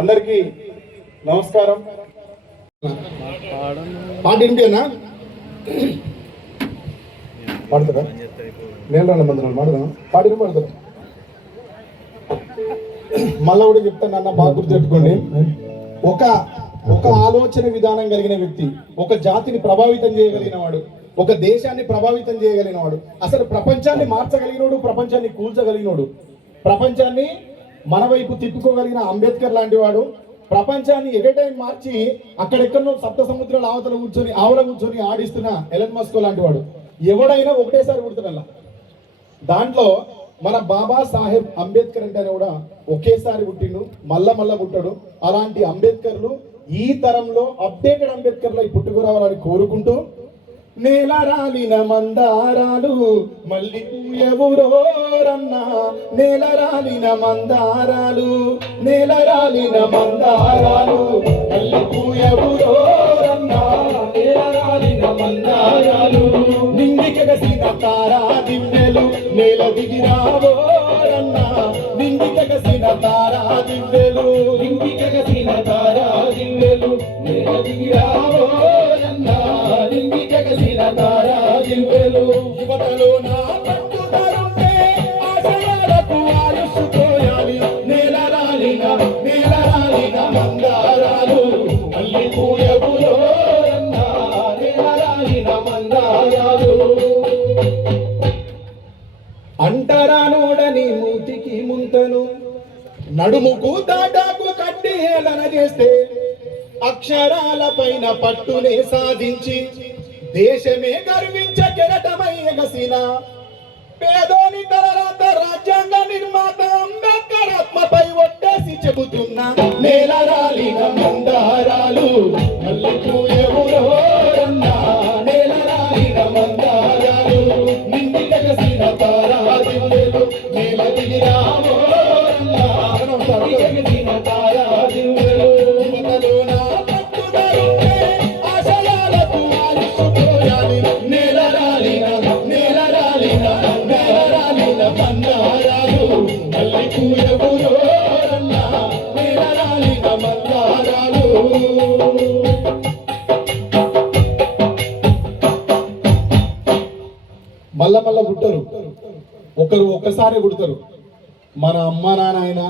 అందరికీ నమస్కారం. పాట ఏంటినా పాడుతారా? నేను మంది పాడదా పాడిన పాడతారు. మళ్ళా కూడా చెప్తాను అన్న, బాగా గుర్తుపెట్టుకోండి. ఒక ఆలోచన విధానం కలిగిన వ్యక్తి, ఒక జాతిని ప్రభావితం చేయగలిగిన వాడు, ఒక దేశాన్ని ప్రభావితం చేయగలిగిన వాడు, అసలు ప్రపంచాన్ని మార్చగలిగినోడు, ప్రపంచాన్ని కూల్చగలిగినోడు, ప్రపంచాన్ని మన వైపు తిప్పుకోగలిగిన అంబేద్కర్ లాంటి వాడు, ప్రపంచాన్ని ఎటే టైం మార్చి అక్కడెక్కడో సప్త సముద్రాల ఆవల కూర్చొని ఆడిస్తున్న ఎలన్ మస్క్ లాంటి వాడు. ఎవడైనా ఒకటేసారి పుడుతున్నా. దాంట్లో మన బాబా సాహెబ్ అంబేద్కర్ అంటేనే కూడా ఒకేసారి పుట్టిండు, మళ్ళా పుట్టాడు. అలాంటి అంబేద్కర్లు ఈ తరంలో అప్డేటెడ్ అంబేద్కర్లు పుట్టుకురావాలని కోరుకుంటూ, నేల రాలిన మందారాలు మళ్ళీ పూయవురోరన్నా, నేల రాలిన మందారాలు, నేల రాలిన మందారాలు మళ్ళీ పూయవురోరన్నా, నేల రాలిన మందారాలు నింగికెగసిన తారా దివ్యలు నేల దిగిరావోరన్నా, నింగికెగసిన తారా దివ్యలు, నింగికెగసిన తారా దివ్యలు నేల దిగిరావోరన్నా, నింగికెగసిన తారా దివ్యలు. యువతలో నా పట్టుదలుంటే ఆశయాలకు ఆయుష్పోయాలి, నేల రాలిన మందారాలు మళ్ళీ పూయవురోరన్నా, నేల రాలిన మందారాలు. అంటరానోడని మూతికి ముంతను నడుముకు తాటాకు కట్టి హేళన చేస్తే, అక్షరాల పైన పట్టునే సాధించి దేశమే గర్వించ కెరటమై ఎగసిన పేదోని తలరాత రాజ్యాంగ నిర్మాత అంబేద్కర్ ఆత్మపై ఒట్టేసి చెబుతున్నా, నేల రాలిన మందారాలు మళ్ళీ పూయవురోరన్నా, నేల రాలిన మందారాలు నింగికెగసిన తారా దివ్యలు నేల దిగిరావోరన్నా, నింగికెగసిన తారా దివ్యలు. యువతలో నా పట్టుదలుంటే ఆశయాలకు ఆయుష్పోయాలి, నేల రాలిన మందారాలు మళ్ళీ పూయవురోరన్నా, నేల రాలిన మందారాలు. మళ్ళా పుట్టరు, ఒక్కసారి పుడతారు. మన అమ్మ నాన్న అయినా,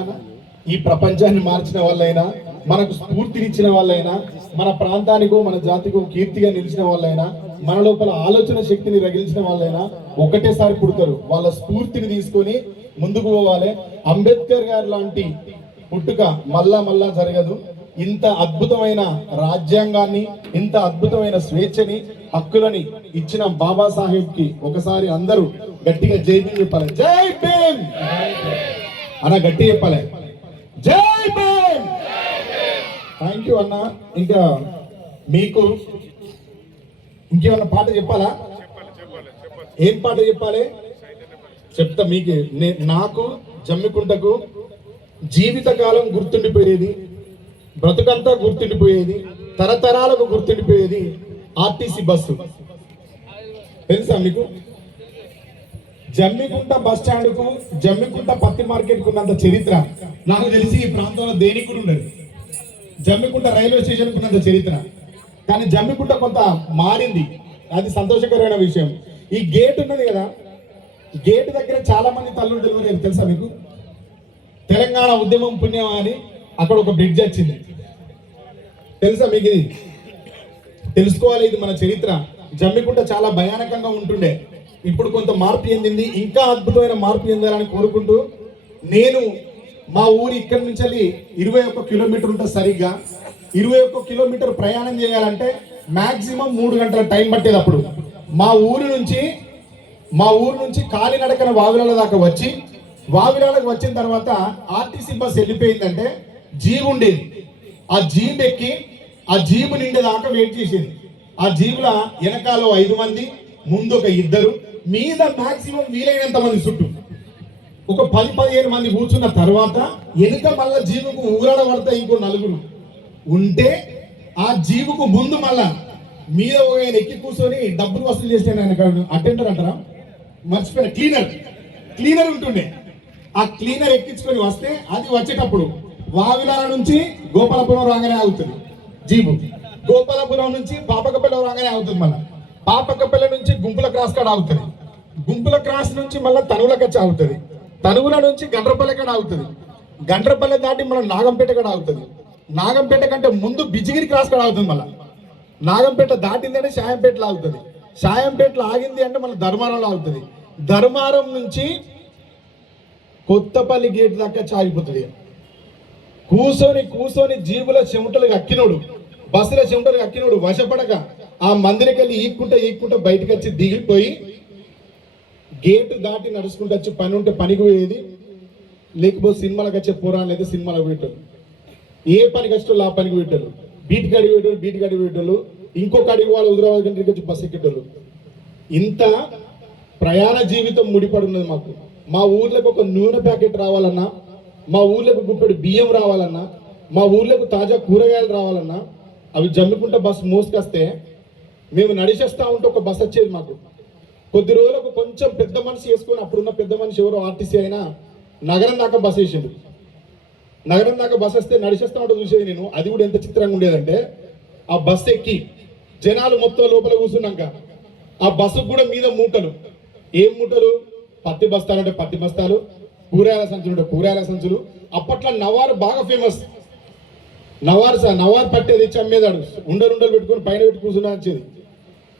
ఈ ప్రపంచాన్ని మార్చిన వాళ్ళైనా, మనకు స్ఫూర్తినిచ్చిన వాళ్ళైనా, మన ప్రాంతానికో మన జాతికో కీర్తిగా నిలిచిన వాళ్ళైనా, మన లోపల ఆలోచన శక్తిని రగిలించిన వాళ్ళైనా ఒకటేసారి పుడతారు. వాళ్ళ స్ఫూర్తిని తీసుకొని ముందుకు పోవాలి. అంబేద్కర్ గారు లాంటి పుట్టుక మళ్ళా జరగదు. ఇంత అద్భుతమైన రాజ్యాంగాన్ని, ఇంత అద్భుతమైన స్వేచ్ఛని, హక్కులని ఇచ్చిన బాబాసాహెబ్ కి ఒకసారి అందరూ గట్టిగా జై భీమ్ చెప్పాలి. జై భీమ్ అన్న, గట్టి చెప్పాలి. జై భీమ్. థ్యాంక్ యూ అన్న. ఇంకా మీకు ఇంకేమన్నా పాట చెప్పాలా? ఏం పాట చెప్పాలి చెప్తా. మీకు నాకు జమ్మికుంటకు జీవితకాలం గుర్తుండిపోయేది, బ్రతుకంతా గుర్తుండిపోయేది, తరతరాలకు గుర్తుండిపోయేది ఆర్టీసీ బస్సు. తెలుసా మీకు? జమ్మికుంట బస్ స్టాండ్కు, జమ్మికుంట పత్తి మార్కెట్కు ఉన్నంత చరిత్ర నాకు తెలిసి ఈ ప్రాంతంలో దేనికి కూడా ఉండదు. జమ్మికుంట రైల్వే స్టేషన్కు ఉన్నంత చరిత్ర. కానీ జమ్మికుంట కొంత మారింది, అది సంతోషకరమైన విషయం. ఈ గేట్ ఉన్నది కదా, గేట్ దగ్గర చాలా మంది తల్లులు డెలివరీ తెలుసా మీకు? తెలంగాణ ఉద్యమం పుణ్యం అని అక్కడ ఒక బ్రిడ్జ్ వచ్చింది, తెలుసా మీకు? ఇది తెలుసుకోవాలి, ఇది మన చరిత్ర. జమ్మికుంట చాలా భయానకంగా ఉంటుండే. ఇప్పుడు కొంత మార్పు చెందింది, ఇంకా అద్భుతమైన మార్పు చెందాలని కోరుకుంటూ నేను మా ఊరి ఇక్కడి నుంచి 21 కిలోమీటర్ ఉంటుంది సరిగ్గా. 21 కిలోమీటర్ ప్రయాణం చేయాలంటే మాక్సిమం 3 గంటల టైం పట్టేది. అప్పుడు మా ఊరు నుంచి కాలినడకన వావిలాల దాకా వచ్చి, వావిలాలకు వచ్చిన తర్వాత ఆర్టీసీ బస్ వెళ్ళిపోయిందంటే జీబు ఉండేది. ఆ జీబు ఎక్కి ఆ జీబు నిండేదాకా వెయిట్ చేసేది. ఆ జీబులో వెనకాల 5 మంది, ముందు ఒక 2, మీద మాక్సిమం వీలైనంత మంది చుట్టూ ఒక 10-15 మంది కూర్చున్న తర్వాత వెనుక మళ్ళా జీబుకు ఊరడ పడతా ఇంకో 4 ఉంటే ఆ జీబుకు ముందు మళ్ళా మీద ఒక ఆయన ఎక్కి కూర్చొని డబ్బులు వసూలు చేసే ఆయన అటెండర్ అంటారా, మర్చిపోయిన క్లీనర్ ఉంటుండే. ఆ క్లీనర్ ఎక్కించుకొని వస్తే అది వచ్చేటప్పుడు వావిలాల నుంచి గోపాలపురం రాగానే ఆగుతుంది జీబు, గోపాలపురం నుంచి పాపకపల్లి రాగానే ఆగుతుంది, మళ్ళీ పాపకపల్లి నుంచి గుంపుల క్రాస్ కాడ ఆగుతుంది, గుంపుల క్రాస్ నుంచి మళ్ళీ తనువుల కచ్చి ఆగుతుంది, తనువుల నుంచి గండ్రపల్లి కాడ ఆగుతుంది, గండ్రపల్లి దాటి మళ్ళీ నాగంపేట కాడ ఆగుతుంది, నాగంపేట కంటే ముందు బిజిగిరి క్రాస్ కాడ ఆగుతుంది, మళ్ళీ నాగంపేట దాటిందంటే షాయంపేటలో ఆగుతుంది, షాయంపేటలో ఆగింది అంటే మళ్ళీ ధర్మారంలో ఆగుతుంది, ధర్మారం నుంచి కొత్తపల్లి గేట్ దాకా ఆగిపోతుంది. కూసోని జీబుల చెమటలు అక్కినోడు, బస్సుల చెమటలు అక్కినోడు వశపడక ఆ మందిరికి వెళ్ళి ఈక్కుంటా బయటకు వచ్చి దిగిపోయి గేటు దాటి నడుచుకుంటూ వచ్చి పని ఉంటే పనికి పోయేది, లేకపోతే సినిమాలకు వచ్చే పురాణాలు అయితే సినిమాలకు పెట్టారు, ఏ పనికి వచ్చేటోళ్ళు ఆ పనికి పెట్టారు, బీటికి అడిగి పెట్టారు, ఇంకొక అడిగి వాళ్ళు హుజరాబాద్ గంటకి వచ్చి బస్సు ఎక్కేటోళ్ళు. ఇంత ప్రయాణ జీవితం ముడిపడి ఉన్నది మాకు. మా ఊర్లోకి ఒక నూనె ప్యాకెట్ రావాలన్నా, మా ఊర్లోకి గుప్పెడు బియ్యం రావాలన్నా, మా ఊర్లోకి తాజా కూరగాయలు రావాలన్నా అవి జమ్మికుంట బస్సు మోసుకొస్తే మేము నడిచేస్తా ఉంటే ఒక బస్సు వచ్చేది మాకు. కొద్ది రోజులకు కొంచెం పెద్ద మనిషి వేసుకొని, అప్పుడున్న పెద్ద మనిషి ఎవరో ఆర్టీసీ అయినా నగరం దాకా బస్సు వేసిండు. నగరం దాకా బస్సు వస్తే నడిచేస్తా ఉంటే చూసేది నేను. అది కూడా ఎంత చిత్రంగా ఉండేదంటే, ఆ బస్సు ఎక్కి జనాలు మొత్తం లోపల కూర్చున్నాక ఆ బస్సుకు కూడా మీద మూటలు, ఏం మూటలు, పత్తి బస్తాలు అంటే పత్తి బస్తాలు, కూరగాయల సంచులు అంటే కూరగాయల సంచులు. అప్పట్లో నవారు బాగా ఫేమస్. నవారు పట్టేది చమ్మేదాడు, ఉండలు పెట్టుకొని పైన పెట్టి కూర్చున్నా వచ్చేది.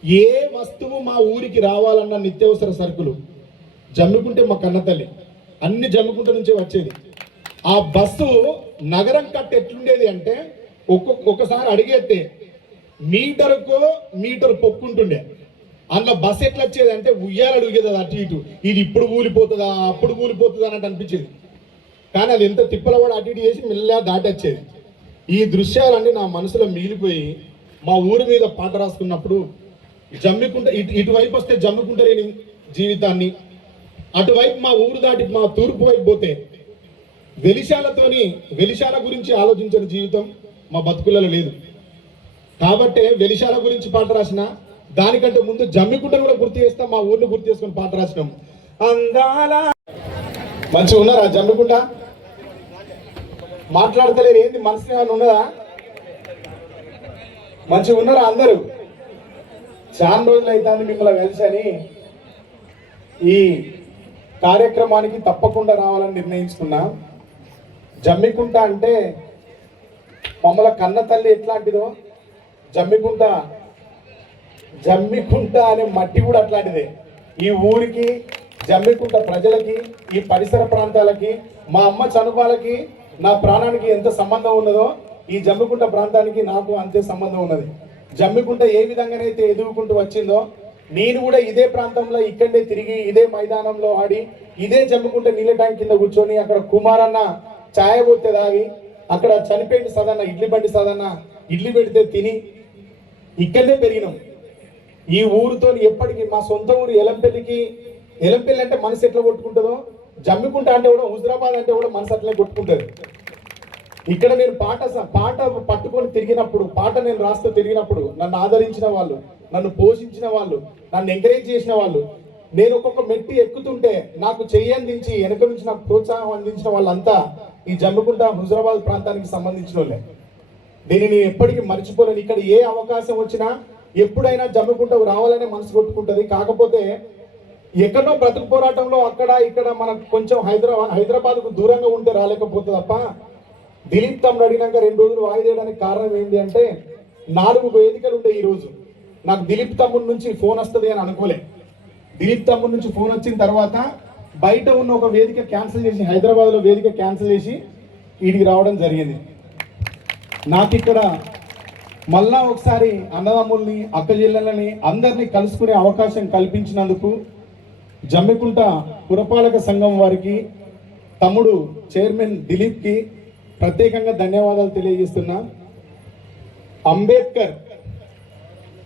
ఏ వస్తువు మా ఊరికి రావాలన్న నిత్యావసర సరుకులు జమ్మికుంటే మా కన్నతల్లి అన్ని జమ్మికుంట నుంచే వచ్చేది. ఆ బస్సు నగరం కట్ట ఎట్లుండేది అంటే ఒక్కొక్కసారి అడిగేస్తే మీటర్ పొక్కుంటుండే. అందులో బస్సు ఎట్లా వచ్చేది అంటే ఉయ్యాలు అడిగేది, అటు ఇటు, ఇది ఇప్పుడు కూలిపోతుందా అప్పుడు కూలిపోతుందా అన్నట్టు అనిపించేది. కానీ అది ఎంత తిప్పలవాడు అటు ఇటు చేసి మెల్లగా దాటి వచ్చేది. ఈ దృశ్యాలన్నీ నా మనసులో మిగిలిపోయి మా ఊరి మీద పాట రాసుకున్నప్పుడు జమ్మికుంట ఇటువైపు వస్తే జమ్మికుంట లేని జీవితాన్ని, అటువైపు మా ఊరు దాటి మా తూర్పు వైపు పోతే వెలిశాల గురించి ఆలోచించిన జీవితం మా బతుకులలో లేదు. కాబట్టే వెలిశాల గురించి పాట రాసిన దానికంటే ముందు జమ్మికుంటను కూడా గుర్తు చేస్తాం, మా ఊరిని గుర్తు చేసుకుని పాట రాసినాం. అందాల మంచిగా ఉన్నారా జమ్మికుంట? మాట్లాడతలేరు ఏంది, మనసులో ఏమైనా ఉన్నదా? మంచిగా ఉన్నారా అందరూ? చాలా రోజులు అవుతుంది మిమ్మల్ని కలిసని ఈ కార్యక్రమానికి తప్పకుండా రావాలని నిర్ణయించుకున్నా. జమ్మికుంట అంటే మమ్మల్ని కన్న తల్లి ఎట్లాంటిదో, జమ్మికుంట అనే మట్టి కూడా అట్లాంటిదే. ఈ ఊరికి, జమ్మికుంట ప్రజలకి, ఈ పరిసర ప్రాంతాలకి, మా అమ్మ చనుపాలకి, నా ప్రాణానికి ఎంత సంబంధం ఉన్నదో ఈ జమ్మికుంట ప్రాంతానికి నాకు అంతే సంబంధం ఉన్నది. జమ్మికుంట ఏ విధంగానైతే ఎదుగుకుంటూ వచ్చిందో నేను కూడా ఇదే ప్రాంతంలో ఇక్కడే తిరిగి, ఇదే మైదానంలో ఆడి, ఇదే జమ్మికుంట నీళ్ళ ట్యాంక్ కింద కూర్చొని అక్కడ కుమారన్న ఛాయ పోతే తాగి, అక్కడ చనిపోయింది సదన్న ఇడ్లీ బండి సదన్న ఇడ్లీ పెడితే తిని ఇక్కడనే పెరిగినాం. ఈ ఊరితో ఎప్పటికీ మా సొంత ఊరు ఎలంపల్లి అంటే మనసు ఎట్లా కొట్టుకుంటుందో, జమ్మికుంట అంటే కూడా, హుజరాబాద్ అంటే కూడా మనసు అట్లనే కొట్టుకుంటుంది. ఇక్కడ నేను పాట పట్టుకొని తిరిగినప్పుడు, పాట నేను రాస్తూ తిరిగినప్పుడు నన్ను ఆదరించిన వాళ్ళు, నన్ను పోషించిన వాళ్ళు, నన్ను ఎంకరేజ్ చేసిన వాళ్ళు, నేను ఒక్కొక్క మెట్టి ఎక్కుతుంటే నాకు చెయ్యి అందించి వెనక నుంచి నాకు ప్రోత్సాహం అందించిన వాళ్ళంతా ఈ జమ్మికుంట హుజరాబాద్ ప్రాంతానికి సంబంధించిన వాళ్ళే. దీనిని ఎప్పటికీ మర్చిపోలేను. ఇక్కడ ఏ అవకాశం వచ్చినా ఎప్పుడైనా జమ్మికుంటకు రావాలనే మనసు కొట్టుకుంటుంది. కాకపోతే ఎక్కడో బ్రతుకు పోరాటంలో అక్కడ ఇక్కడ మనకు కొంచెం హైదరాబాద్కు దూరంగా ఉంటే రాలేకపోతే తప్ప, దిలీప్ తమ్ముడు అడిగినాక 2 రోజులు వాయిదేయడానికి కారణం ఏంటి అంటే 4 వేదికలు ఉంటాయి. ఈరోజు నాకు దిలీప్ తమ్ముడి నుంచి ఫోన్ వస్తుంది అని అనుకోలే. దిలీప్ తమ్ముడు నుంచి ఫోన్ వచ్చిన తర్వాత బయట ఉన్న ఒక వేదిక క్యాన్సిల్ చేసి, హైదరాబాద్లో వేదిక క్యాన్సిల్ చేసి వీడికి రావడం జరిగింది. నాకు ఇక్కడ మళ్ళా ఒకసారి అన్నదమ్ముల్ని, అక్క చెల్లెళ్ళని అందరినీ కలుసుకునే అవకాశం కల్పించినందుకు జమ్మికుంట పురపాలక సంఘం వారికి, తమ్ముడు చైర్మన్ దిలీప్కి ప్రత్యేకంగా ధన్యవాదాలు తెలియజేస్తున్నా.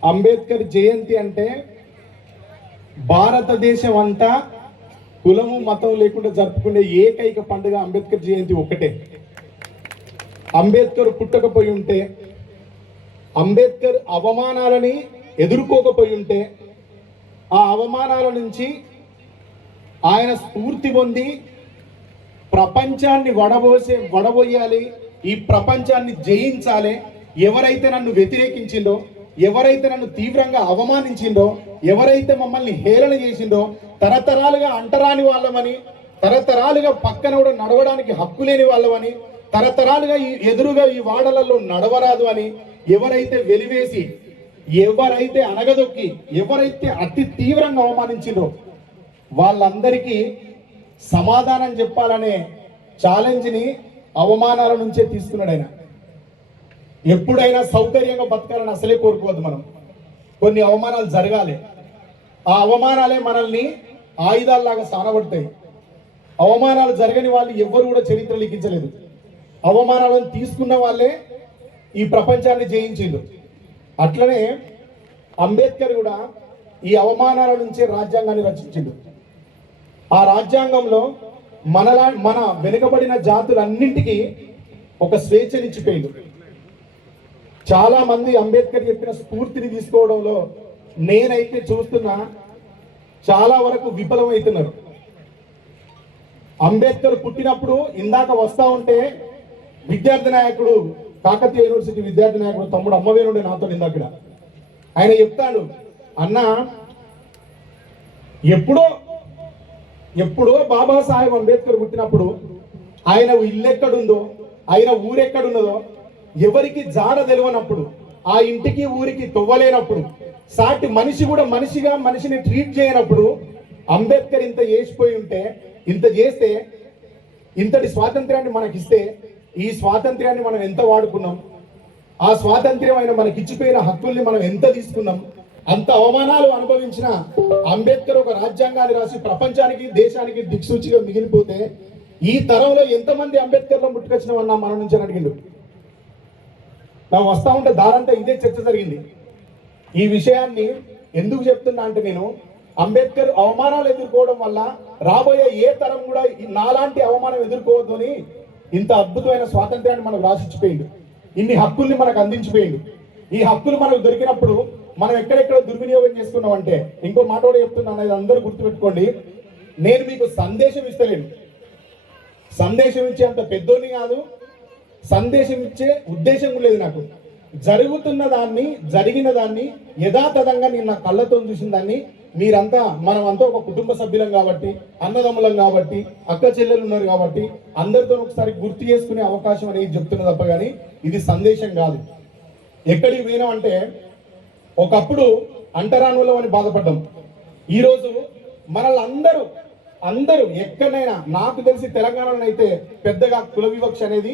అంబేద్కర్ జయంతి అంటే భారతదేశం అంతా కులము మతం లేకుండా జరుపుకునే ఏకైక పండుగ అంబేద్కర్ జయంతి ఒక్కటే. అంబేద్కర్ పుట్టకపోయి ఉంటే, అంబేద్కర్ అవమానాలని ఎదుర్కోకపోయి ఉంటే, ఆ అవమానాల నుంచి ఆయన స్ఫూర్తి పొంది ప్రపంచాన్ని వడబోయాలి, ఈ ప్రపంచాన్ని జయించాలి, ఎవరైతే నన్ను వ్యతిరేకించిందో, ఎవరైతే నన్ను తీవ్రంగా అవమానించిందో, ఎవరైతే మమ్మల్ని హేళన చేసిందో, తరతరాలుగా అంటరాని వాళ్ళమని, తరతరాలుగా పక్కన కూడా నడవడానికి హక్కు లేని వాళ్ళమని, తరతరాలుగా ఎదురుగా ఈ వాడలలో నడవరాదు అని ఎవరైతే వెలివేసి, ఎవరైతే అనగదొక్కి, ఎవరైతే అతి తీవ్రంగా అవమానించిందో వాళ్ళందరికీ సమాధానం చెప్పాలనే ఛాలెంజ్ని అవమానాల నుంచే తీసుకున్నాడు ఆయన. ఎప్పుడైనా సౌకర్యంగా బతకాలని అసలే కోరుకోవద్దు మనం. కొన్ని అవమానాలు జరగాలి. ఆ అవమానాలే మనల్ని ఆయుధాల్లాగా సానబడతాయి. అవమానాలు జరగని వాళ్ళు ఎవ్వరు కూడా చరిత్ర లిఖించలేదు. అవమానాలను తీసుకున్న వాళ్ళే ఈ ప్రపంచాన్ని జయించిండు. అట్లనే అంబేద్కర్ కూడా ఈ అవమానాల నుంచే రాజ్యాంగాన్ని రచించిండు. ఆ రాజ్యాంగంలో మన వెనుకబడిన జాతులన్నింటికీ ఒక స్వేచ్ఛనిచ్చిపోయిండు. చాలా మంది అంబేద్కర్ చెప్పిన స్ఫూర్తిని తీసుకోవడంలో నేనైతే చూస్తున్నా చాలా వరకు విఫలమవుతున్నారు. అంబేద్కర్ పుట్టినప్పుడు ఇందాక వస్తా ఉంటే విద్యార్థి నాయకుడు, కాకతీయ యూనివర్సిటీ విద్యార్థి నాయకుడు తమ్ముడు అమ్మవేనుండే నాతో ఇందాక ఆయన చెప్తాడు, అన్న ఎప్పుడో బాబాసాహెబ్ అంబేద్కర్ పుట్టినప్పుడు ఆయన ఇల్లు ఎక్కడుందో, ఆయన ఊరెక్కడున్నదో ఎవరికి జాడ తెలియనప్పుడు, ఆ ఇంటికి ఊరికి తొవ్వలేనప్పుడు, సాటి మనిషి కూడా మనిషిని ట్రీట్ చేయనప్పుడు అంబేద్కర్ ఇంత చేసిపోయి ఉంటే, ఇంత చేస్తే, ఇంతటి స్వాతంత్ర్యాన్ని మనకిస్తే, ఈ స్వాతంత్ర్యాన్ని మనం ఎంత వాడుకున్నాం, ఆ స్వాతంత్ర్యం ఆయన మనకిచ్చిపోయిన హక్కుల్ని మనం ఎంత తీసుకున్నాం, అంత అవమానాలు అనుభవించిన అంబేద్కర్ ఒక రాజ్యాంగాన్ని రాసి ప్రపంచానికి, దేశానికి దిక్సూచిగా మిగిలిపోతే ఈ తరంలో ఎంతమంది అంబేద్కర్లో ముట్టుకొచ్చినామన్నా మన నుంచి అడిగిండు. ನಾವು వస్తా ఉంటే దారంతా ఇదే చర్చ జరిగింది. ఈ విషయాన్ని ఎందుకు చెప్తున్నా అంటే, నేను అంబేద్కర్ అవమానాలు ఎదుర్కోవడం వల్ల రాబోయే ఏ తరం కూడా నాలాంటి అవమానం ఎదుర్కోవద్దు అని ఇంత అద్భుతమైన స్వాతంత్ర్యాన్ని మనకు రాసిచ్చిపోయింది. ఇన్ని హక్కుల్ని మనకు అందించిపోయింది. ఈ హక్కులు మనకు దొరికినప్పుడు మనం ఎక్కడెక్కడ దుర్వినియోగం చేసుకున్నామంటే, ఇంకో మాట కూడా చెప్తున్నాను, అనేది అందరూ గుర్తుపెట్టుకోండి. నేను మీకు సందేశం ఇస్తలేను, సందేశం ఇచ్చే అంత పెద్దోని కాదు, సందేశం ఇచ్చే ఉద్దేశం లేదు నాకు. జరిగిన దాన్ని యథాతథంగా నేను నా కళ్ళతో చూసిన దాన్ని మీరంతా, మనమంతా ఒక కుటుంబ సభ్యులం కాబట్టి, అన్నదమ్ములం కాబట్టి, అక్క చెల్లెలు ఉన్నారు కాబట్టి అందరితో ఒకసారి గుర్తు చేసుకునే అవకాశం అనేది చెప్తున్నా తప్ప కానీ ఇది సందేశం కాదు. ఎక్కడికి పోయినామంటే, ఒకప్పుడు అంటరానులం అని బాధపడ్డాం. ఈరోజు మనల్ని అందరూ ఎక్కడైనా, నాకు తెలిసి తెలంగాణలో అయితే పెద్దగా కుల వివక్ష అనేది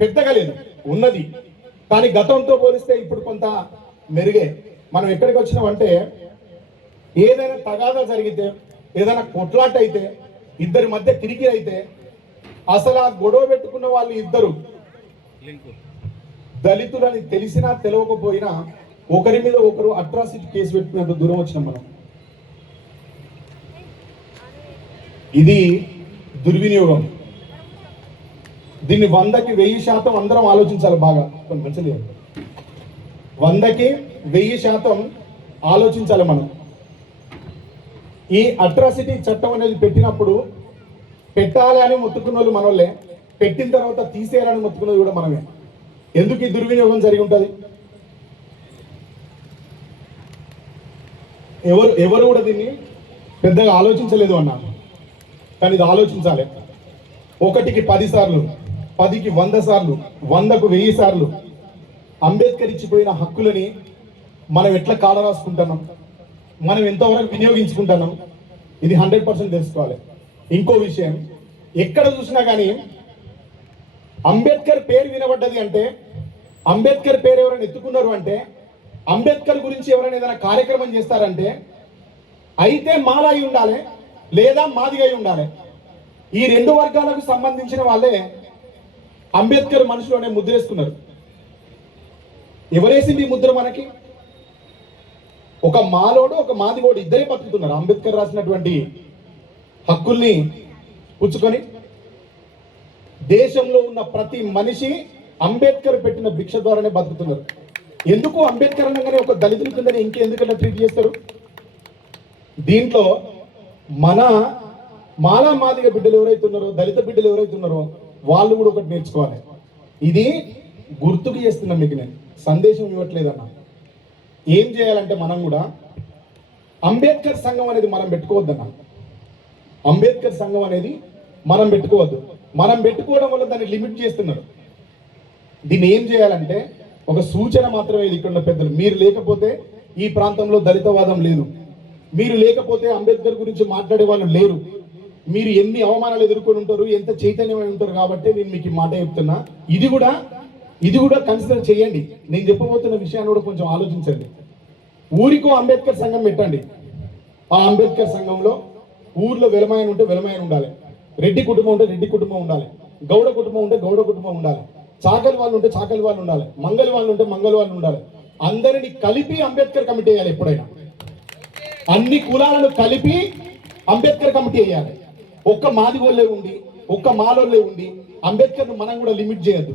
పెద్దగా లేదు, ఉన్నది. కానీ గతంతో పోలిస్తే ఇప్పుడు కొంత మెరుగే. మనం ఎక్కడికి వచ్చినామంటే, ఏదైనా తగాదా జరిగితే, ఏదైనా కొట్లాట అయితే, ఇద్దరి మధ్య కిరికిరి అయితే, అసలు ఆ గొడవ పెట్టుకున్న వాళ్ళు ఇద్దరు దళితులని తెలిసినా తెలియకపోయినా ఒకరి మీద ఒకరు అట్రాసిటీ కేసు పెట్టుకునేంత దూరం వచ్చినాం మనం. ఇది దుర్వినియోగం. దీన్ని 100కి 1000% అందరం ఆలోచించాలి. బాగా కొన్ని మంచిది, 100కి 1000% ఆలోచించాలి మనం. ఈ అట్రాసిటీ చట్టం అనేది పెట్టినప్పుడు పెట్టాలి అని మొత్తుకున్న వాళ్ళు మనోళ్ళే, పెట్టిన తర్వాత తీసేయాలని మొత్తుకున్నది కూడా మనమే. ఎందుకు ఈ దుర్వినియోగం జరిగి ఉంటుంది? ఎవరు కూడా దీన్ని పెద్దగా ఆలోచించలేదు అన్నారు. కానీ ఇది ఆలోచించాలి. 1కి 10 సార్లు, 10కి 100 సార్లు, 100కు 1000 సార్లు అంబేద్కర్ ఇచ్చిపోయిన హక్కులని మనం ఎట్లా కాల రాసుకుంటున్నాం, మనం ఎంతవరకు వినియోగించుకుంటున్నాం, ఇది 100% తెలుసుకోవాలి. ఇంకో విషయం, ఎక్కడ చూసినా కానీ అంబేద్కర్ పేరు వినబడ్డది అంటే, అంబేద్కర్ పేరు ఎవరైనా ఎత్తుకున్నారు అంటే, అంబేద్కర్ గురించి ఎవరైనా ఏదైనా కార్యక్రమం చేస్తారంటే అయితే మాల అయి ఉండాలి లేదా మాదిగా అయి ఉండాలి. ఈ రెండు వర్గాలకు సంబంధించిన వాళ్ళే అంబేద్కర్ మనసులోనే ముద్రేస్తున్నారు. ఎవరేసింది ఈ ముద్ర మనకి? ఒక మాలోడు ఒక మాదిగోడు ఇద్దరే బతుకుతున్నారు అంబేద్కర్ రాసినటువంటి హక్కుల్ని పుచ్చుకొని. దేశంలో ఉన్న ప్రతి మనిషి అంబేద్కర్ పెట్టిన భిక్ష ద్వారానే బతుకుతున్నారు. ఎందుకు అంబేద్కర్ అనగానే ఒక దళితుల కిందని ఇంకెందుకన్నా ట్రీట్ చేస్తారు? దీంట్లో మన మాలా మాదిగ బిడ్డలు ఎవరైతే ఉన్నారో, దళిత బిడ్డలు ఎవరైతే ఉన్నారో వాళ్ళు కూడా ఒకటి నేర్చుకోవాలి. ఇది గుర్తుకు చేస్తున్నాం మీకు, నేను సందేశం ఇవ్వట్లేదన్నా. ఏం చేయాలంటే మనం కూడా అంబేద్కర్ సంఘం అనేది మనం పెట్టుకోవద్దన్నా. అంబేద్కర్ సంఘం అనేది మనం పెట్టుకోవద్దు. మనం పెట్టుకోవడం వల్ల దాన్ని లిమిట్ చేస్తున్నారు. దీన్ని ఏం చేయాలంటే ఒక సూచన మాత్రమే. ఇది ఇక్కడ ఉన్న పెద్దలు, మీరు లేకపోతే ఈ ప్రాంతంలో దళితవాదం లేదు, మీరు లేకపోతే అంబేద్కర్ గురించి మాట్లాడే వాళ్ళు లేరు, మీరు ఎన్ని అవమానాలు ఎదుర్కొని ఉంటారు, ఎంత చైతన్యమై ఉంటారు. కాబట్టి నేను మీకు ఈ మాట చెప్తున్నా. ఇది కూడా కన్సిడర్ చేయండి. నేను చెప్పబోతున్న విషయాన్ని కూడా కొంచెం ఆలోచించండి. ఊరికో అంబేద్కర్ సంఘం పెట్టండి. ఆ అంబేద్కర్ సంఘంలో ఊర్లో వెలమాయన ఉంటే వెలమాయన ఉండాలి, రెడ్డి కుటుంబం ఉంటే రెడ్డి కుటుంబం ఉండాలి, గౌడ కుటుంబం ఉంటే గౌడ కుటుంబం ఉండాలి, చాకలి వాళ్ళు ఉంటే చాకలి వాళ్ళు ఉండాలి, మంగళ వాళ్ళు ఉంటే మంగళ వాళ్ళు ఉండాలి. అందరిని కలిపి అంబేద్కర్ కమిటీ వేయాలి. ఎప్పుడైనా అన్ని కులాలను కలిపి అంబేద్కర్ కమిటీ వేయాలి. ఒక్క మాదిగోళ్ళే ఉండి ఒక్క మాలోళ్ళే ఉండి అంబేద్కర్ను మనం కూడా లిమిట్ చేయొద్దు.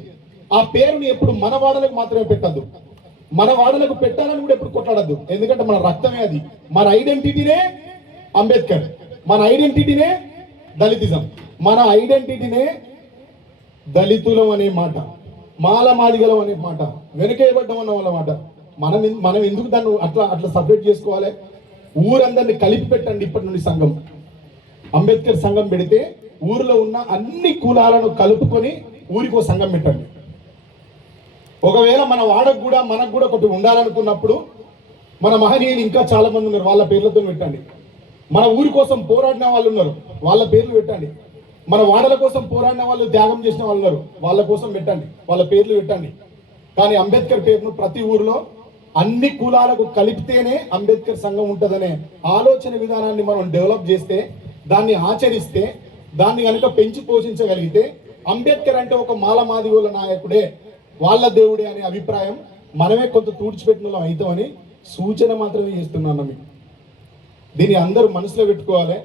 ఆ పేరుని ఎప్పుడు మన వాడలకు మాత్రమే పెట్టద్దు, మన వాడలకు పెట్టాలని కూడా ఎప్పుడు కొట్లాడద్దు. ఎందుకంటే మన రక్తమే అది, మన ఐడెంటిటీనే అంబేద్కర్, మన ఐడెంటిటీనే దళితిజం, మన ఐడెంటిటీనే దళితులం అనే మాట, మాల మాదిగలం అనే మాట, వెనుకేయబడ్డం అన్న వాళ్ళ మాట. మనం ఎందుకు దాన్ని అట్లా సపరేట్ చేసుకోవాలి? ఊరందరినీ కలిపి పెట్టండి. ఇప్పటి నుండి సంఘం, అంబేద్కర్ సంఘం పెడితే ఊరిలో ఉన్న అన్ని కులాలను కలుపుకొని ఊరికో సంఘం పెట్టండి. ఒకవేళ మన వాడకు కూడా మనకు కూడా ఒకటి ఉండాలనుకున్నప్పుడు మన మహనీయులు ఇంకా చాలా మంది ఉన్నారు, వాళ్ళ పేర్లతో పెట్టండి. మన ఊరి కోసం పోరాడిన వాళ్ళు ఉన్నారు, వాళ్ళ పేర్లు పెట్టండి. మన వాడల కోసం పోరాడిన వాళ్ళు, త్యాగం చేసిన వాళ్ళు ఉన్నారు, వాళ్ళ కోసం పెట్టండి, వాళ్ళ పేర్లు పెట్టండి. కానీ అంబేద్కర్ పేరును ప్రతి ఊరిలో అన్ని కులాలకు కలిపితేనే అంబేద్కర్ సంఘం ఉంటుందనే ఆలోచన విధానాన్ని మనం డెవలప్ చేస్తే, దాన్ని ఆచరిస్తే, దాన్ని కనుక పెంచి పోషించగలిగితే అంబేద్కర్ అంటే ఒక మాలమాదిగోళ్ళ నాయకుడే, వాళ్ళ దేవుడే అనే అభిప్రాయం మనమే కొంత తూడ్చిపెట్టిన వాళ్ళం అవుతామని సూచన మాత్రమే చేస్తున్నాను మీకు. దీన్ని అందరూ మనసులో పెట్టుకోవాలి.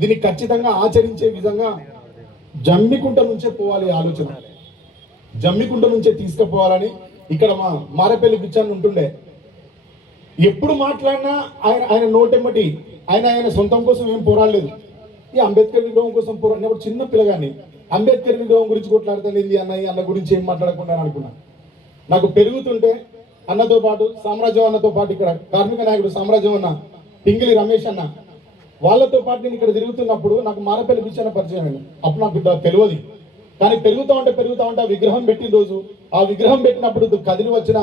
దీన్ని ఖచ్చితంగా ఆచరించే విధంగా జమ్మికుంట నుంచే పోవాలి. ఆలోచన జమ్మికుంట నుంచే తీసుకుపోవాలని ఇక్కడ మా మారేపల్లి పిచ్చాన్ని ఉంటుండే. ఎప్పుడు మాట్లాడినా ఆయన నోటెమ్మటి ఆయన సొంతం కోసం ఏం పోరాడలేదు. ఈ అంబేద్కర్ విగ్రహం కోసం పోరాడినప్పుడు చిన్న పిల్లగాని అంబేద్కర్ విగ్రహం గురించి కొట్లాడుతుంది అన్న గురించి ఏం మాట్లాడకుండా అనుకున్నా. నాకు పెరుగుతుంటే అన్నతో పాటు సామ్రాజ్యం అన్నతో పాటు ఇక్కడ కార్మిక నాయకుడు సామ్రాజ్యం అన్న, పింగిలి రమేష్ అన్న, వాళ్ళతో పాటు నేను ఇక్కడ తిరుగుతున్నప్పుడు నాకు మారేపల్లి పిచ్చాన్న పరిచయం అయింది. అప్పుడు నాకు తెలియదు. కానీ పెరుగుతూ ఉంటే ఆ విగ్రహం పెట్టిన రోజు, ఆ విగ్రహం పెట్టినప్పుడు కదిలి వచ్చిన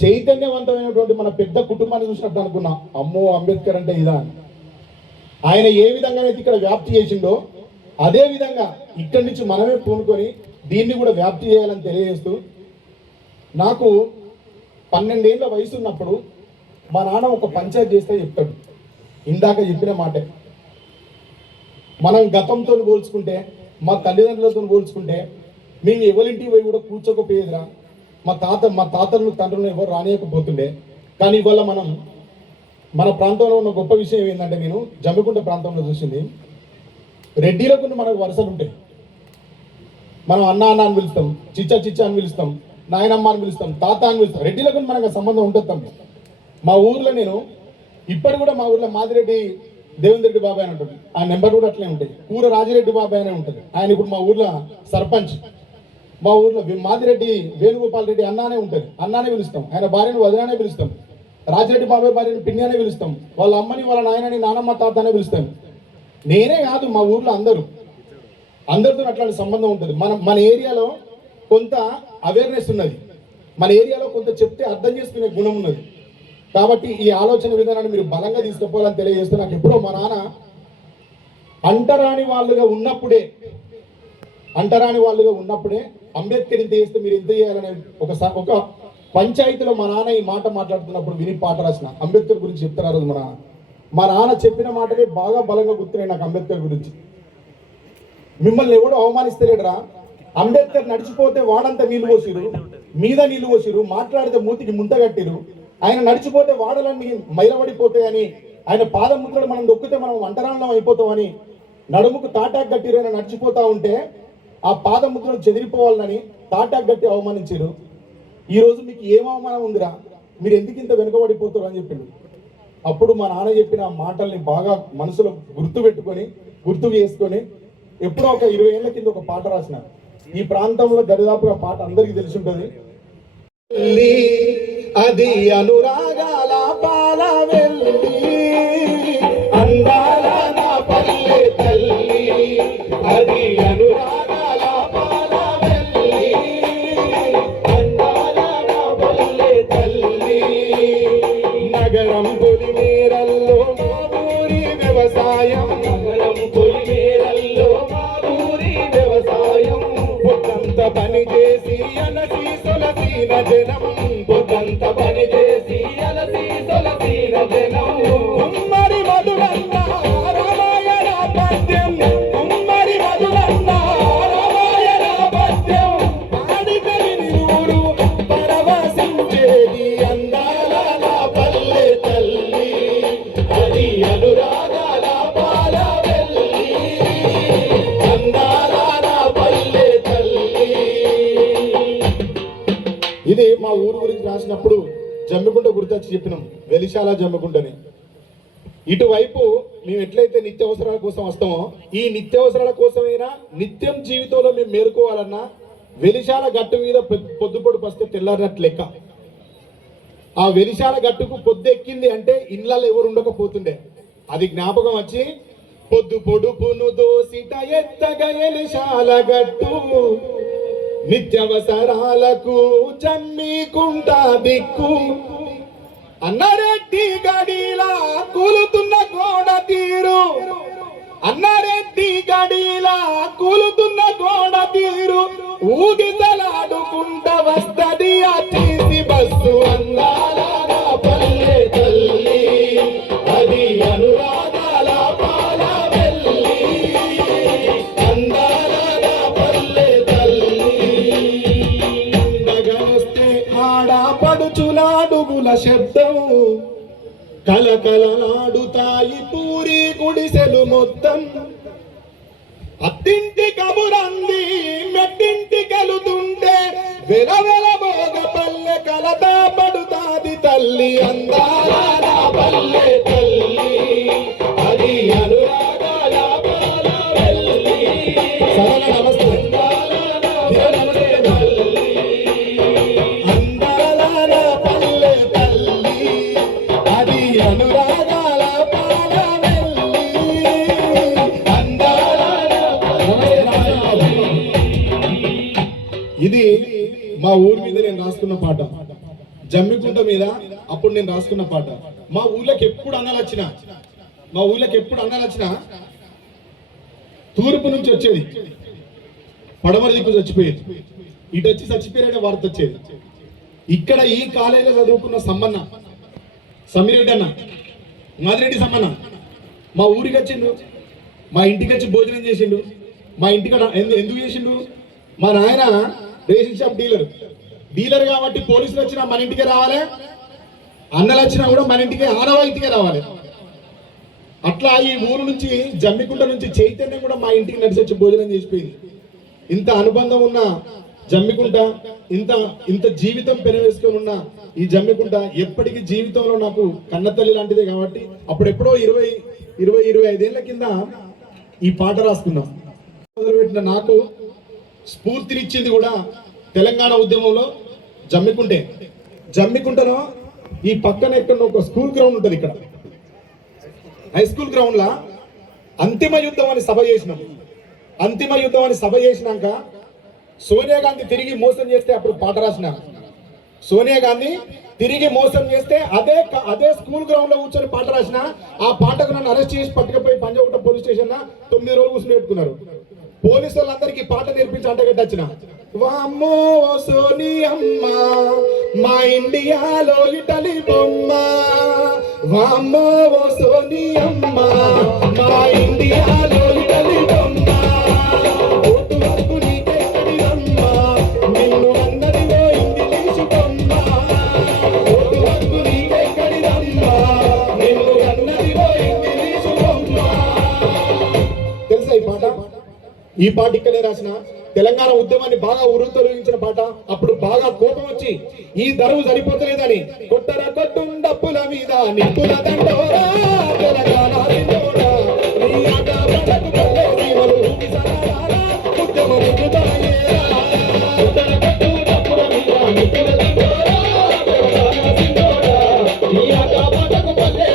చైతన్యవంతమైనటువంటి మన పెద్ద కుటుంబాన్ని చూసినప్పుడు అనుకున్నా, అమ్మో అంబేద్కర్ అంటే ఇదా అని. ఆయన ఏ విధంగా అయితే ఇక్కడ వ్యాప్తి చేసిండో అదే విధంగా ఇక్కడి నుంచి మనమే పూనుకొని దీన్ని కూడా వ్యాప్తి చేయాలని తెలియజేస్తూ, నాకు 12 ఏళ్ళ వయసు ఉన్నప్పుడు మా నాన్న ఒక పంచాయతీ చేస్తే చెప్తాడు, ఇందాక చెప్పిన మాటే. మనం గతంతో పోల్చుకుంటే, మా తల్లిదండ్రులతో పోల్చుకుంటే మేము ఎవరింటికి పోయి కూడా కూర్చోకపోయేదిరా. మా తాతలను తండ్రులను ఎవరు రానియకపోతుండే. కానీ ఇవాళ మన ప్రాంతంలో ఉన్న గొప్ప విషయం ఏంటంటే, నేను జమ్మికుంట ప్రాంతంలో చూసింది, రెడ్డిలకు మనకు వరుసలు ఉంటాయి. మనం అన్న అని పిలుస్తాం, చిచ్చ అని పిలుస్తాం, నాయనమ్మ అని పిలుస్తాం, తాత అని పిలుస్తాం. రెడ్డిలకు మనకు సంబంధం ఉంటుంది తమ్మి. మా ఊర్లో ఇప్పటి కూడా మా ఊర్లో మాదిరెడ్డి దేవేంద్ర రెడ్డి బాబాయ్ అని ఉంటుంది, ఆ నెంబర్ కూడా అట్లే ఉంటుంది. కూర రాజిరెడ్డి బాబాయ్ అనే ఉంటుంది, ఆయన ఇప్పుడు మా ఊర్లో సర్పంచ్. మా ఊర్లో మాదిరెడ్డి వేణుగోపాల్ రెడ్డి అన్నానే ఉంటుంది, అన్నానే పిలుస్తాం. ఆయన భార్యను వదిలానే పిలుస్తాం. రాజిరెడ్డి బాబాయ్ భార్యని పిన్ని అనే పిలుస్తాం. వాళ్ళ అమ్మని వాళ్ళ నాయనని నానమ్మ తాత అనే పిలుస్తాం. నేనే కాదు, మా ఊర్లో అందరితో అట్లాంటి సంబంధం ఉంటుంది. మన ఏరియాలో కొంత అవేర్నెస్ ఉన్నది, మన ఏరియాలో కొంత చెప్తే అర్థం చేసుకునే గుణం ఉన్నది. కాబట్టి ఈ ఆలోచన విధానాన్ని మీరు బలంగా తీసుకుపోవాలని తెలియజేస్తూ, నాకు ఎప్పుడో మా నాన్న అంటరాని వాళ్ళుగా ఉన్నప్పుడే అంబేద్కర్ ఇంత చేస్తే మీరు ఎంత చేయాలనే ఒక పంచాయతీలో మా నాన్న ఈ మాట మాట్లాడుతున్నప్పుడు విని పాట రాసిన అంబేద్కర్ గురించి చెప్తారు. ఆ రోజు మా నాన్న చెప్పిన మాటలే బాగా బలంగా గుర్తున్నాయి నాకు అంబేద్కర్ గురించి. మిమ్మల్ని ఎవడు అవమానిస్తలేడురా, అంబేద్కర్ నడిచిపోతే వాడంతా నీళ్ళు పోసిరు, మీద నీళ్ళు పోసిరు, మాట్లాడితే మూతికి ముంత కట్టిరు. ఆయన నడిచిపోతే వాడలన్నీ మైలబడిపోతాయని, ఆయన పాదం ముద్రలు మనం దొక్కితే మనం అంటరాండం అయిపోతామని నడుముకు తాటాక్ గట్టిరు. ఆయన నడిచిపోతా ఉంటే ఆ పాదం ముద్రలు చెదిరిపోవాలని తాటాక్ గట్టి అవమానించారు. ఈరోజు మీకు ఏం అవమానం ఉందిరా, మీరు ఎందుకు ఇంత వెనుకబడిపోతారు అని చెప్పిండు. అప్పుడు మా నాన్న చెప్పిన మాటల్ని బాగా మనసులో గుర్తు చేసుకొని ఎప్పుడో ఒక 20 ఏళ్ల కింద ఒక పాట రాసిన. ఈ ప్రాంతంలో దరిదాపుగా పాట అందరికీ తెలిసి ఉంటుంది. అది అనురాగాల పాల వెళ్ళి అందాల నా పల్లె తల్లి, అది అనురాగాల పాల వెళ్ళి అందాల నా పల్లె తల్లి. నగరం పొలిమేరల్లో మా ఊరి వ్యవసాయం, నగరం పొలిమేరల్లో మా ఊరి వ్యవసాయం. పొద్దంత పని చేసి అలసి సొలసిన జనం, పొద్దంత పని చేసి అలసి సొలసిన జనం. ఉమ్మడి మధురన్న రామాయణ పద్యం, ఉమ్మడి మధురన్న రామాయణ పద్యం. పాడి పెరిని ఊరు పరవశించేది అందాల నా పల్లె తల్లి, అది అనురాగాల పాల వెళ్ళి అందాల నా పల్లె తల్లి. ఇది మా ఊరు గురించి రాసినప్పుడు జమ్మికుంట గుర్తొచ్చి చెప్పినాం, వెలిశాల జమ్మికుంటని. ఇటువైపు మేము ఎట్లయితే నిత్యావసరాల కోసం వస్తామో, ఈ నిత్యావసరాల కోసమైనా నిత్యం జీవితంలో మేము మేలుకోవాలన్నా వెలిశాల గట్టు మీద పొద్దుపొడు పస్తే తెల్లారినట్టు లెక్క. ఆ వెలిశాల గట్టుకు పొద్దెక్కింది అంటే ఇళ్ళల్లో ఎవరు ఉండకపోతుండే. అది జ్ఞాపకం వచ్చి పొద్దు పొడుపును దోసిట ఎత్తగా వెలిశాల గట్టు, నిత్యవసరాలకు జమ్మికుంట దిక్కు. అన్నారెడ్డి గడిలా కూలుతున్న గోడ తీరు, అన్నారెడ్డి గడిలా కూలుతున్న గోడ తీరు. ఊగిసలాడుకుంట వస్తది ఆ తీసి బస్సు అందాల నా పల్లె తల్లి, అది అనురాగాల పాల వెళ్ళి అందాల నా పల్లె తల్లి. ఉండగస్తే ఆడపడుచులాడుగుల శబ్దం, కలకలలాడుతాయి పూరి గుడిసెలు మొత్తం. అత్తింటి కబురంది మెట్టింటి కలుతుంటే వెలవెల భోగ పల్లె కలతా పడుతాది తల్లి అందాల నా పల్లె తల్లి, అది అనురాగాల పాల వెళ్ళి. సరళ నమస్తే నమస్తే తల్లి, అందాల నా పల్లె తల్లి, అది అనురాగాల పాల వెళ్ళి అందాల నా పల్లె. ఇది మా ఊరి మీద నేను రాసుకున్న పాట, జమ్మికుంట మీద అప్పుడు నేను రాసుకున్న పాట. మా ఊర్లోకి ఎప్పుడు అన్నలు వచ్చినా తూర్పు నుంచి వచ్చేది, పడమర దిక్కు చచ్చిపోయేది. ఇటు వచ్చి చచ్చిపోయారనే వార్త వచ్చేది. ఇక్కడ ఈ కాలేజీలో చదువుకున్న సమ్మన్న, సమ్మిరెడ్డి అన్న, మాదిరెడ్డి సమ్మన్న మా ఊరికి వచ్చిండు, మా ఇంటికి వచ్చి భోజనం చేసిండు. మా ఇంటికి ఎందుకు చేసిండు? మా నాయన రేషన్ షాప్ డీలర్ కాబట్టి పోలీసులు వచ్చినా మన ఇంటికే రావాలి, అన్నలు వచ్చినా కూడా మన ఇంటికే ఆనవాయితీగా రావాలి. అట్లా ఈ ఊరు నుంచి జమ్మికుంట నుంచి చైతన్యం కూడా మా ఇంటికి నడిచి వచ్చి భోజనం చేసిపోయింది. ఇంత అనుబంధం ఉన్న జమ్మికుంట, ఇంత జీవితం పెనవేసుకొని ఉన్న ఈ జమ్మికుంట ఎప్పటికీ జీవితంలో నాకు కన్నతల్లి లాంటిదే. కాబట్టి అప్పుడెప్పుడో 20-25 ఏళ్ల కింద ఈ పాట రాసుకున్నాం. మొదలుపెట్టిన నాకు స్ఫూర్తినిచ్చింది కూడా తెలంగాణ ఉద్యమంలో జమ్మికుంటలో ఈ పక్కన ఎక్కడ ఒక స్కూల్ గ్రౌండ్ ఉంటుంది, ఇక్కడ హై స్కూల్ గ్రౌండ్ లా అంతిమ యుద్ధం అని సభ చేసినాక సోనియా గాంధీ తిరిగి మోసం చేస్తే అప్పుడు పాట రాసిన సోనియా గాంధీ తిరిగి మోసం చేస్తే అదే స్కూల్ గ్రౌండ్ లో కూర్చొని పాట రాసిన ఆ పాటకు నన్ను అరెస్ట్ చేసి పట్టుకుపోయి పంజాగుట్ట పోలీస్ స్టేషన్ 9 రోజులు కూర్చొని పెట్టుకున్నారు. పోలీసు వాళ్ళందరికీ పాట నేర్పించి అంటగట్టొచ్చిన. వామ్మో సోనియమ్మ మా ఇండియాలో ఇటలీ బొమ్మ, వామ్మో సోనియమ్మ మా ఇండియాలో ఇటలీ బొమ్మ, ఓటు హక్కు నీకెక్కడిదమ్మ నిన్ను అన్నదిలో ఇంగ్లీషు బొమ్మ, ఓటు హక్కు నీకెక్కడిదమ్మ నిన్ను అన్నదిలో ఇంగ్లీషు బొమ్మ. తెలుసా ఈ పాట? ఈ పాట ఇక్కడే రాసిన. తెలంగాణ ఉద్యమాన్ని బాగా ఉరుతొలగించిన పాట. అప్పుడు బాగా కోపం వచ్చి ఈ దరువు సరిపోతలేదని కొట్టర కొట్టుండప్పుల మీద నిప్పుల దండోరా తెలంగాణ దిండోరా, నీ ఆట పాటకు పల్లె సీమలు ఊగిసలాడాలా, ఉద్యమం ఉద్యమయ్యేలా. కొట్టర కొట్టుండప్పుల మీద నిప్పుల దండోరా తెలంగాణ దిండోరా, నీ ఆట పాటకు పల్లె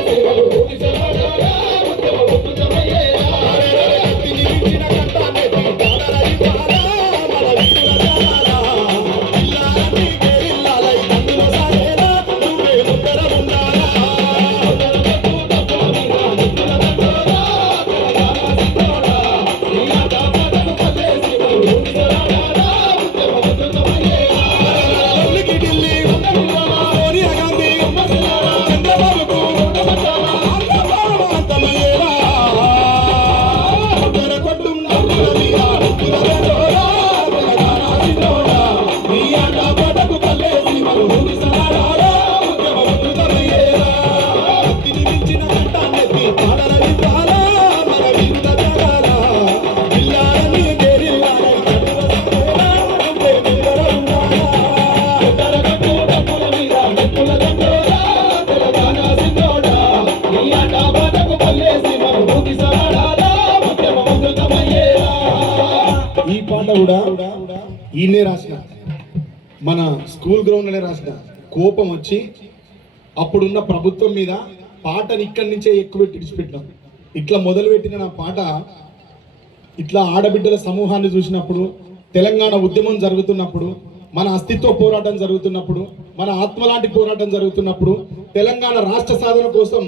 సీమలు ఊగిసలాడాలా, ఉద్యమం ఉద్యమయ్యేలా. ఈ పాట కూడా ఈయనే రాసిన, మన స్కూల్ గ్రౌండ్ లోనే రాసిన. కోపం వచ్చి అప్పుడున్న ప్రభుత్వం మీద పాటని ఇక్కడి నుంచే ఎక్కువ విడిచిపెట్టినాం. ఇట్లా మొదలుపెట్టిన నా పాట ఇట్లా ఆడబిడ్డల సమూహాన్ని చూసినప్పుడు, తెలంగాణ ఉద్యమం జరుగుతున్నప్పుడు, మన అస్తిత్వ పోరాటం జరుగుతున్నప్పుడు, మన ఆత్మలాంటి పోరాటం జరుగుతున్నప్పుడు, తెలంగాణ రాష్ట్ర సాధన కోసం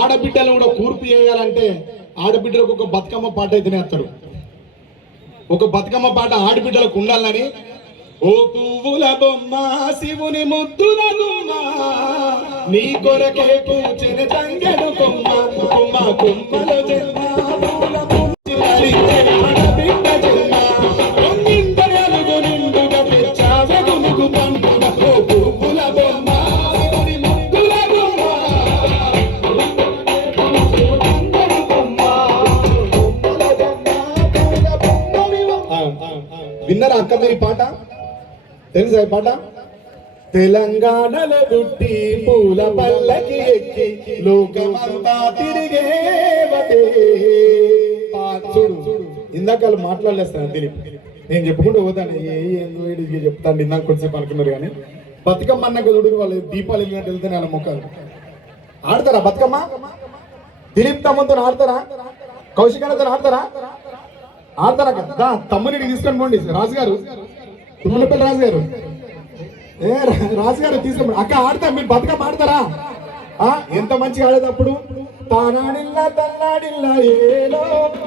ఆడబిడ్డలు కూడా కూర్పు చేయాలంటే ఆడబిడ్డలకు ఒక బతుకమ్మ పాట అయితేనే వస్తాడు. ఒక బతుకమ్మ పాట ఆడబిడ్డలకు ఉండాలని, ఓ పువ్వుల బొమ్మ శివుని ముద్దుల గుమ్మ, నీ కొరకే కూర్చిన తంగెడు కొమ్మ, కొమ్మ కొమ్మలో జన్మ బిడ్డ జన్మ, నిందరలుగు నిండుగా తెచ్చావె గునుగు పండుగ, ఓ పువ్వుల బొమ్మ శివుని ముద్దుల గుమ్మ. విన్నారా అక్క మీరు ఈ పాట? తెలుసా ఈ పాట? తెలంగాణలో పుట్టి పూల పల్లకి ఎక్కి లోకమంతా తిరిగేవటే. చూడు ఇందాక వాళ్ళు మాట్లాడలేస్తాను దిలీప్, నేను చెప్పుకుంటూ పోతాను ఏందో చెప్తాను. ఇందాక కొంచెంసేపు అనుకున్నారు కానీ బతుకమ్మ అన్నాక చూడు వాళ్ళు దీపాలు వెళ్ళినట్టు వెళ్తే వాళ్ళ ముఖాలు. ఆడతారా బతుకమ్మ? దిలీప్ తమ్ముతో ఆడతారా? కౌశికతో ఆడతారా? ఆడతారా కదా? తమ్ముని తీసుకొని పోండి రాజుగారు, తుమ్మలపల్లి రాజుగారు. రాజుగారు తీసుకొని అక్క ఆడతా. మీరు బతుకమ్మ ఆడతారా? ఎంత మంచిగా ఆడేటప్పుడు తానాడిల్లా తల్లాడిల్లా ఏలో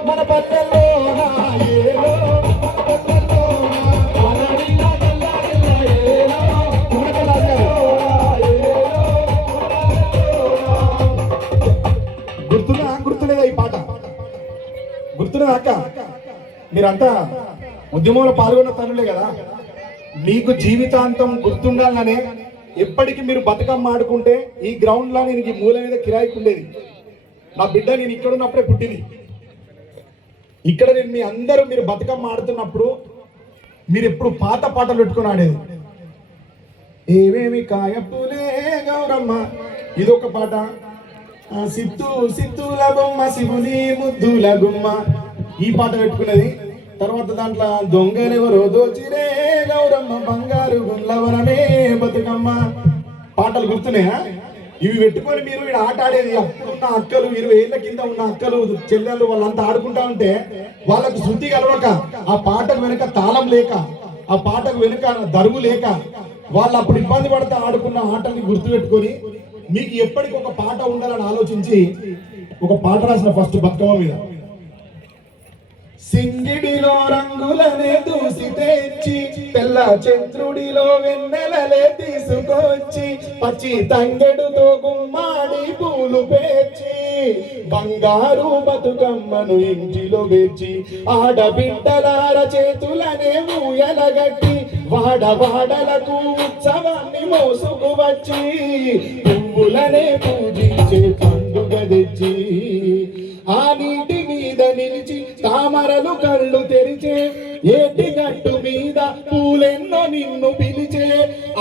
మన పల్లెల్లో ఏలో గుర్తులేదా ఈ పాట? గుర్తులేదా అక్క? మీరంతా ఉద్యమంలో పాల్గొన్న తనులే కదా, మీకు జీవితాంతం గుర్తుండాలనే ఎప్పటికీ మీరు బతుకమ్మ ఆడుకుంటే ఈ గ్రౌండ్ లో నేను ఈ మూల మీద కిరాయికి ఉండేది. నా బిడ్డ నేను ఇక్కడ ఉన్నప్పుడే పుట్టింది. ఇక్కడ నేను మీ అందరూ మీరు బతుకమ్మ ఆడుతున్నప్పుడు మీరు ఎప్పుడు పాత పాటలు పెట్టుకుని ఆడేది. ఏమేమి కాయపులే గౌరమ్మ ఇదొక పాట, సిత్తు సిత్తుల బొమ్మ శివుని ముద్దుల గుమ్మ ఈ పాట పెట్టుకునేది. తర్వాత దాంట్లో దొంగలెవరో దోచిరే గౌరమ్మ బంగారు గుండ్లవరమే బతుకమ్మ పాటలు గుర్తున్నాయా? ఇవి పెట్టుకొని మీరు ఇక్కడ ఆట ఆడేది. అప్పుడున్న అక్కలు 20 ఏళ్ల కింద ఉన్న అక్కలు చెల్లెళ్ళు వాళ్ళంతా ఆడుకుంటా ఉంటే వాళ్ళకు శృతి కలవక, ఆ పాటకు వెనుక తాళం లేక, ఆ పాటకు వెనుక దరువు లేక వాళ్ళు అప్పుడు ఇబ్బంది పడితే ఆడుకున్న ఆటల్ని గుర్తుపెట్టుకొని మీకు ఎప్పటికి ఒక పాట ఉండాలని ఆలోచించి ఒక పాట రాసిన ఫస్ట్ బతుకమ్మ మీద. సింగిడిలో రంగులనే దూసి తెచ్చి తెల్ల చంద్రుడిలో వెన్నెలలే తీసుకొచ్చి పచ్చి తంగెడుతో గుమ్మాడి పూలు పేర్చి బంగారు బతుకమ్మను ఇంటిలో వేర్చి ఆడబిడ్డలార చేతులనే ఊయలగట్టి వాడవాడలకు ఉత్సవాన్ని మోసుకు వచ్చి పువ్వులనే పూజించే పండుగ తెచ్చి ఆ నీటి మీద నిలిచి తామరలు కళ్ళు తెరిచే ఏటి గట్టు మీద పూలెన్నో నిన్ను పిలిచే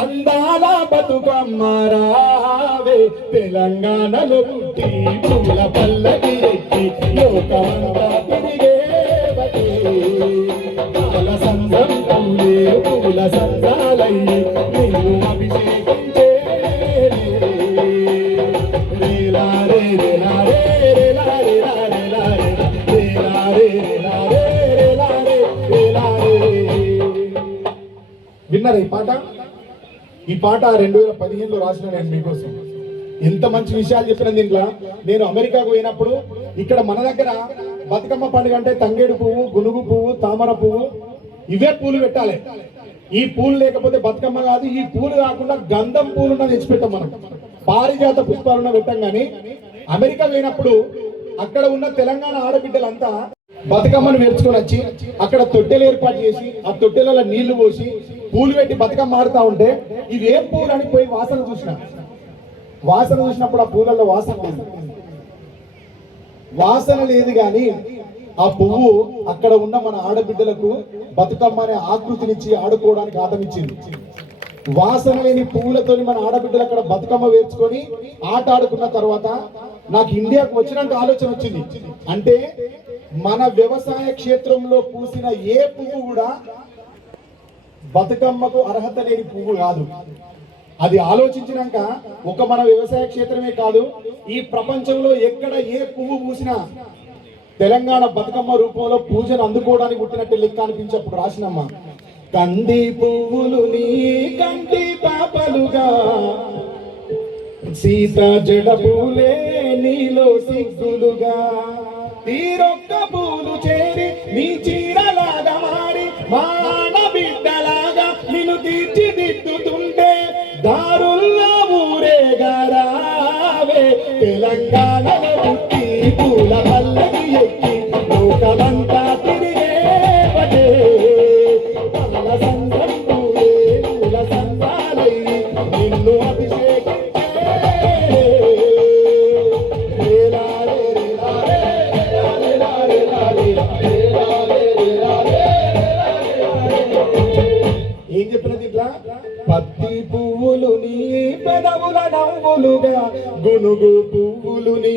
అందాల బతుకమ్మ రావే తెలంగాణలో పుట్టి పూల పల్లకి ఎక్కి లోకమంతా తిరిగేవటే పూల సంద్రం పూలే పూల సంద్రాలయ్యి నిన్ను అభిషేకించే రేలా రే రేలా రే రేలా రేలా రేలా రేలా రే రేలా రే రేలా రే రేలా రే. విన్నారా ఈ పాట? ఈ పాట 2015లో రాసిన నేను మీకోసం. ఎంత మంచి విషయాలు చెప్పిన దీంట్లో. నేను అమెరికాకు పోయినప్పుడు ఇక్కడ మన దగ్గర బతుకమ్మ పండుగ అంటే తంగేడు పువ్వు, గునుగు పువ్వు, తామర పువ్వు ఇవే పూలు పెట్టాలి. ఈ పూలు లేకపోతే బతుకమ్మ కాదు. ఈ పూలు కాకుండా గంధం పూలున్న తెచ్చిపెట్టాం మనం. పారిజాత పుష్పాలున్న పెట్టాం. కానీ అమెరికా పోయినప్పుడు అక్కడ ఉన్న తెలంగాణ ఆడబిడ్డలంతా బతుకమ్మను నేర్చుకొని వచ్చి అక్కడ తొట్టెలు ఏర్పాటు చేసి ఆ తొట్టెలలో నీళ్లు పోసి పూలు పెట్టి బతుకమ్మ ఆడుతూ ఉంటే ఇవేం పూలు అని పోయి వాసన చూసినప్పుడు ఆ పూలలో వాసన లేదు కానీ ఆ పువ్వు అక్కడ ఉన్న మన ఆడబిడ్డలకు బతుకమ్మ అనే ఆకృతినిచ్చి ఆడుకోవడానికి ఆటనిచ్చింది. వాసన లేని పువ్వులతో మన ఆడబిడ్డలు అక్కడ బతుకమ్మ వేర్చుకొని ఆట ఆడుకున్న తర్వాత నాకు ఇండియాకు వచ్చినాక ఆలోచన వచ్చింది. అంటే మన వ్యవసాయ క్షేత్రంలో పూసిన ఏ పువ్వు కూడా బతుకమ్మకు అర్హత లేని పువ్వు కాదు. అది ఆలోచించినాక ఒక మన వ్యవసాయ క్షేత్రమే కాదు, ఈ ప్రపంచంలో ఎక్కడ ఏ పువ్వు పూసినా తెలంగాణ బతుకమ్మ రూపంలో పూజను అందుకోవడానికి పుట్టినట్టు లెక్క అనిపించేప్పుడు రాసినమ్మ. కంది పువ్వులు నీ కంటి పాపలుగా సీత జడ పూలే నీలో సిగ్గులుగా తీరొక్క పూలు చేరి నీ చీరలాగా మారి మాన బిడ్డలాగా నిన్ను తీర్చిదిద్దుతుంటే దారుల్లో ఊరేగారావే తెలంగాణలో పుట్టి పూల పల్లకి ఎక్కి లోకమంతా తిరిగేవటే పూల సంద్రం పూలే పూల సంద్రాలయ్యి నిన్ను అభిషేకించే రేలా రే రేలా రే రేలా రేలా రేలా రేలా రేలా ఏం చెప్పినది ఇట్లా? పత్తి పువ్వులు నీ పెదవుల నవ్వులుగా గునుగు పువ్వులు నీ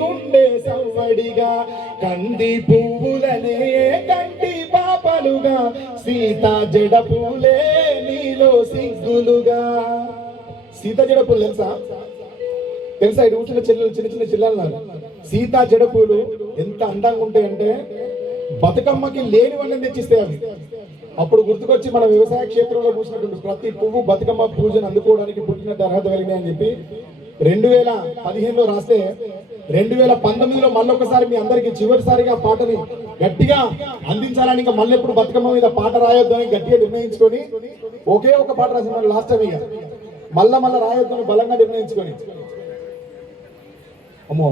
గుండె సవ్వడిగా కంది పువ్వులనే కంటి పాపలుగా సీత జడ పూలే నీలో సిగ్గులుగా. సీత జడ పూలు తెలుసా? ఇటు కూర్చున్న చెల్లెలు చిన్న చిన్న చెల్లెలు సీత జడ పూలు ఎంత అందంగా ఉంటాయంటే బతుకమ్మకి లేని వాళ్ళని తెచ్చిస్తాయి అవి. అప్పుడు గుర్తుకొచ్చి మన వ్యవసాయ క్షేత్రంలో పూసినటువంటి ప్రతి పువ్వు బతుకమ్మ పూజను అందుకోవడానికి పుట్టినట్టు అర్హత కలిగినాయి అని చెప్పి 2015లో రాస్తే 2019లో మళ్ళొకసారి మీ అందరికి చివరిసారిగా పాటని గట్టిగా అందించాలని, ఇంకా మళ్ళీ ఎప్పుడు బతుకమ్మ మీద పాట రాయొద్దు అని గట్టిగా నిర్ణయించుకొని ఒకే ఒక పాట రాసిన లాస్ట్ టైం ఇక మళ్ళా రాయొద్దు అని బలంగా నిర్ణయించుకొని అమ్మో